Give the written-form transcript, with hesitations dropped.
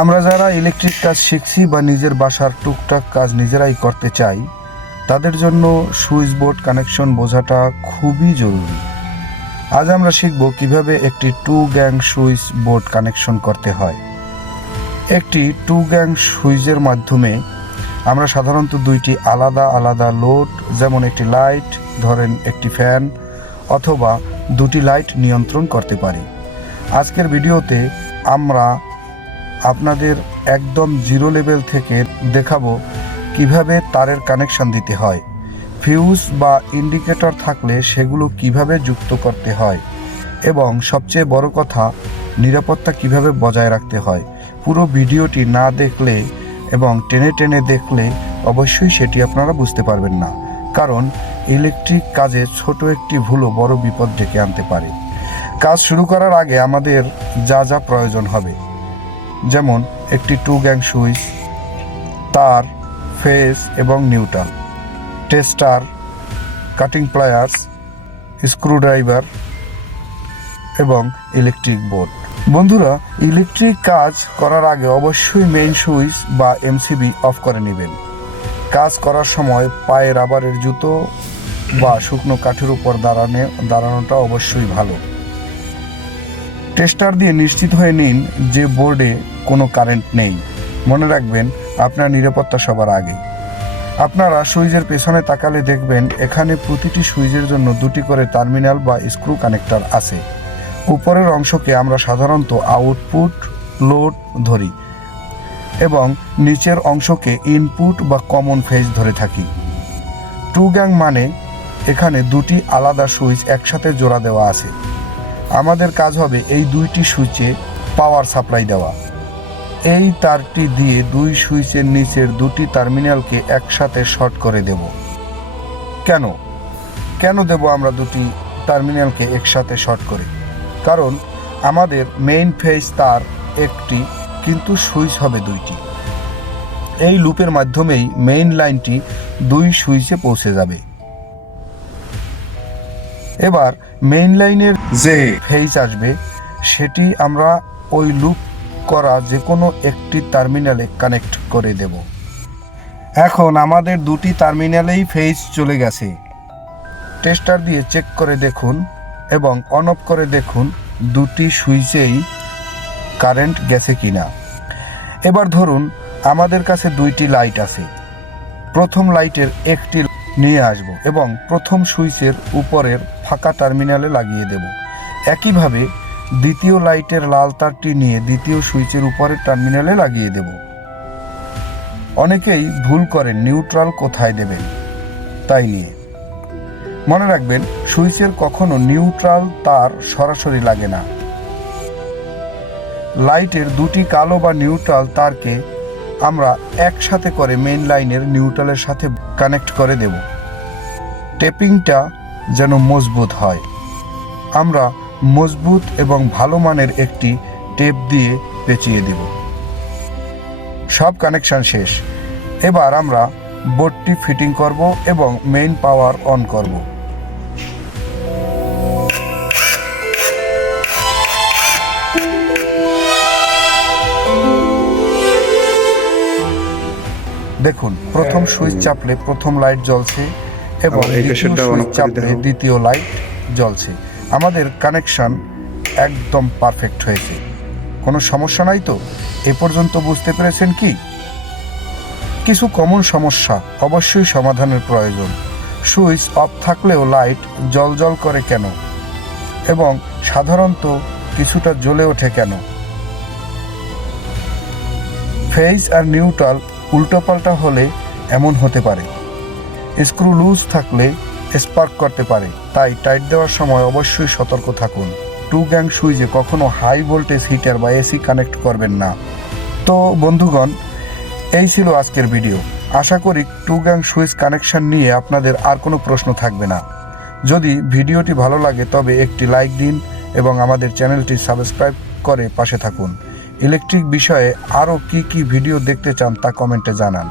আমরা যারা ইলেকট্রিক কাজ শিখছি বা নিজের বাসার টুকটাক কাজ নিজেরাই করতে চাই, তাদের জন্য সুইচ বোর্ড কানেকশন বোঝাটা খুবই জরুরি। আজ আমরা শিখব কিভাবে একটি two gang switchboard connection করতে হয়। একটি টু গ্যাং সুইচের মাধ্যমে আমরা সাধারণত দুইটি আলাদা আলাদা লোড, যেমন একটি লাইট, ধরেন একটি ফ্যান অথবা দুটি লাইট নিয়ন্ত্রণ করতে পারি। আজকের ভিডিওতে আমরা আপনাদের একদম জিরো লেভেল থেকে দেখাবো কিভাবে তারের কানেকশন দিতে হয়, ফিউজ বা ইন্ডিকেটর থাকলে সেগুলো কিভাবে যুক্ত করতে হয় এবং সবচেয়ে বড় কথা, নিরাপত্তা কিভাবে বজায় রাখতে হয়। পুরো ভিডিওটি না দেখলে এবং টেনে টেনে দেখলে অবশ্যই সেটি আপনারা বুঝতে পারবেন না, কারণ ইলেকট্রিক কাজে ছোট একটি ভুলও বড় বিপদ ডেকে আনতে পারে। কাজ শুরু করার আগে আমাদের যা যা প্রয়োজন হবে, যেমন একটি টু গ্যাং সুইচ, তার, ফেজ এবং neutral, tester, cutting pliers, screwdriver এবং ইলেকট্রিক বোর্ড। বন্ধুরা, ইলেকট্রিক কাজ করার আগে অবশ্যই মেইন সুইচ বা এমসিবি অফ করে নেবেন। কাজ করার সময় পায়ে রাবারের জুতো বা শুকনো কাঠের উপর দাঁড়ানোটা অবশ্যই ভালো। টেস্টার দিয়ে নিশ্চিত হয়ে নিন যে বোর্ডে কোনো কারেন্ট নেই। মনে রাখবেন, আপনার নিরাপত্তা সবার আগে। আপনারা সুইচের পেছনে তাকালে দেখবেন এখানে প্রতিটি সুইচের জন্য দুটি করে টার্মিনাল বা স্ক্রু কানেক্টর আছে। উপরের অংশকে আমরা সাধারণত আউটপুট লোড ধরি এবং নিচের অংশকে ইনপুট বা কমন ফেজ ধরে থাকি। টু গ্যাং মানে এখানে দুটি আলাদা সুইচ একসাথে জোড়া দেওয়া আছে। আমাদের কাজ হবে এই দুইটি সুইচে পাওয়ার সাপ্লাই দেওয়া। এই তারটি দিয়ে দুই সুইচের নিচের দুটি টার্মিনালকে একসাথে শর্ট করে দেব। কেন দেব আমরা দুটি টার্মিনালকে একসাথে শর্ট করে? কারণ আমাদের মেইন ফেজ তার একটি, কিন্তু সুইচ হবে দুইটি। এই লুপের মাধ্যমেই মেইন লাইনটি দুই সুইচে পৌঁছে যাবে। এবার মেইন লাইনের যে ফেজ আসবে সেটি আমরা ওই লুপ করা যে কোনো একটি টার্মিনালে কানেক্ট করে দেব। এখন আমাদের দুটি টার্মিনালেই ফেজ চলে গেছে। টেস্টার দিয়ে চেক করে দেখুন এবং অন অফ করে দেখুন দুটি সুইচেই কারেন্ট গেছে কিনা। এবার ধরুন আমাদের কাছে দুইটি লাইট আছে। প্রথম লাইটের একটি নিয়ে আসব এবং প্রথম সুইচের উপরের ফাঁকা টার্মিনালে লাগিয়ে দেব। একইভাবে দ্বিতীয় লাইটের লাল তারটি নিয়ে দ্বিতীয় সুইচের উপরের টার্মিনালে লাগিয়ে দেব। অনেকেই ভুল করেন নিউট্রাল কোথায় দেবেন তাই নিয়ে। মনে রাখবেন, সুইচের কখনো নিউট্রাল তার সরাসরি লাগে না। লাইটের দুটি কালো বা নিউট্রাল তারকে আমরা একসাথে করে মেইন লাইনের নিউট্রালের সাথে কানেক্ট করে দেব। টেপিংটা যেন মজবুত হয়। আমরা মজবুত এবং ভালো মানের একটি টেপ দিয়ে পেঁচিয়ে দেব। সব কানেকশন শেষ। এবার আমরা বোর্ডটি ফিটিং করব এবং মেইন পাওয়ার অন করব। দেখুন, প্রথম সুইচ চাপলে প্রথম লাইট জ্বলছে এবং দ্বিতীয় সুইচ চাপলে দ্বিতীয় লাইট জ্বলছে। আমাদের কানেকশন একদম পারফেক্ট হয়েছে। কোনো সমস্যা নাই তো? এ পর্যন্ত বুঝতে পেরেছেন কি? কিছু কমন সমস্যা অবশ্যই সমাধানের প্রয়োজন। সুইচ অফ থাকলেও লাইট জ্বলজ্বল করে কেন এবং সাধারণত কিছুটা জ্বলে ওঠে কেন? ফেজ আর নিউট্রাল উল্টোপাল্টা হলে এমন হতে পারে। স্ক্রু লুজ থাকলে স্পার্ক করতে পারে, তাই টাইট দেওয়ার সময় অবশ্যই সতর্ক থাকুন। টু গ্যাং সুইচে কখনো হাই ভোল্টেজ হিটার বা এসি কানেক্ট করবেন না। তো বন্ধুগণ, এই ছিল আজকের ভিডিও। আশা করি টু গ্যাং সুইচ কানেকশন নিয়ে আপনাদের আর কোনো প্রশ্ন থাকবে না। যদি ভিডিওটি ভালো লাগে তবে একটি লাইক দিন এবং আমাদের চ্যানেলটি সাবস্ক্রাইব করে পাশে থাকুন। ইলেকট্রিক বিষয়ে আরও কি ভিডিও দেখতে চান তা কমেন্টে জানান।